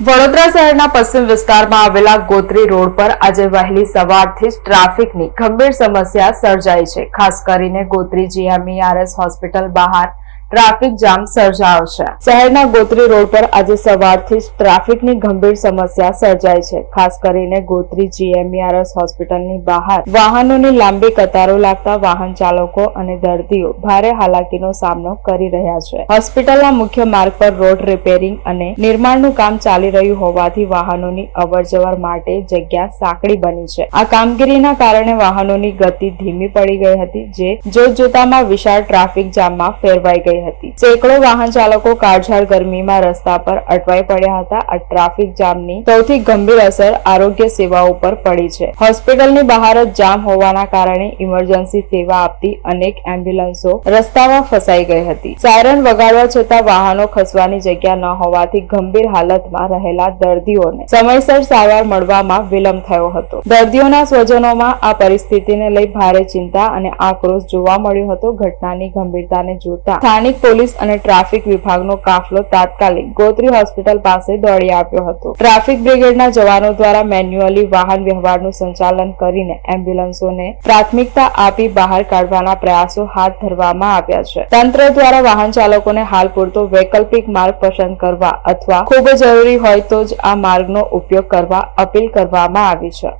વડોદરા શહેરના પશ્ચિમ વિસ્તારમાં આવેલા ગોત્રી રોડ પર આજે વહેલી સવારથી જ ટ્રાફિકની ગંભીર સમસ્યા સર્જાઈ છે. ખાસ કરીને ગોત્રી GMERS હોસ્પિટલ બહાર ટ્રાફિક જામ સર્જાયો છે. શહેરના ગોત્રી રોડ પર આજે સવારથી જ ટ્રાફિકની ગંભીર સમસ્યા સર્જાઈ છે. ખાસ કરીને ગોત્રી GMERS હોસ્પિટલની બહાર વાહનોની લાંબી કતારો લાગતા વાહન ચાલકો અને દર્દીઓ ભારે હાલાકીનો સામનો કરી રહ્યા છે. હોસ્પિટલના મુખ્ય માર્ગ પર રોડ રિપેરિંગ અને નિર્માણનું કામ ચાલી રહ્યું હોવાથી વાહનોની અવરજવર માટે જગ્યા સાંકડી બની છે. આ કામગીરીના કારણે વાહનોની ગતિ ધીમી પડી ગઈ હતી, જે જોતજોતામાં વિશાળ ટ્રાફિક જામમાં ફેરવાઈ ગઈ હતી. સેંકડો વાહન ચાલકો કાળઝાળ ગરમીમાં રસ્તા પર અટવાઈ પડ્યા હતા. આ ટ્રાફિક જામની સૌથી ગંભીર અસર આરોગ્ય સેવાઓ પર પડી છે. હોસ્પિટલની બહાર જ જામ હોવાના કારણે ઇમરજન્સી સેવા આપતી અનેક એમ્બ્યુલન્સો રસ્તામાં ફસાઈ ગઈ હતી. સાયરન વગાડવા છતાં વાહનો ખસવાની જગ્યા ન હોવાથી ગંભીર હાલતમાં રહેલા દર્દીઓને સમયસર સારવાર મળવામાં વિલંબ થયો હતો. દર્દીઓના સ્વજનોમાં આ પરિસ્થિતિને લઈ ભારે ચિંતા અને આક્રોશ જોવા મળ્યો હતો. ઘટનાની ગંભીરતાને જોતા સ્થાનિક પોલીસ અને ટ્રાફિક વિભાગનો કાફલો તાત્કાલિક ગોત્રી હોસ્પિટલ પાસે દોડી આવ્યો હતો. ટ્રાફિક બ્રિગેડના જવાનો દ્વારા મેન્યુઅલી વાહન વ્યવહારનું સંચાલન કરીને એમ્બ્યુલન્સોને પ્રાથમિકતા આપી બહાર કાઢવાના પ્રયાસો હાથ ધરવામાં આવ્યા છે. તંત્ર દ્વારા વાહન ચાલકોને હાલ પૂરતો વૈકલ્પિક માર્ગ પસંદ કરવા અથવા ખૂબ જરૂરી હોય તો જ આ માર્ગનો ઉપયોગ કરવા અપીલ કરવામાં આવી છે.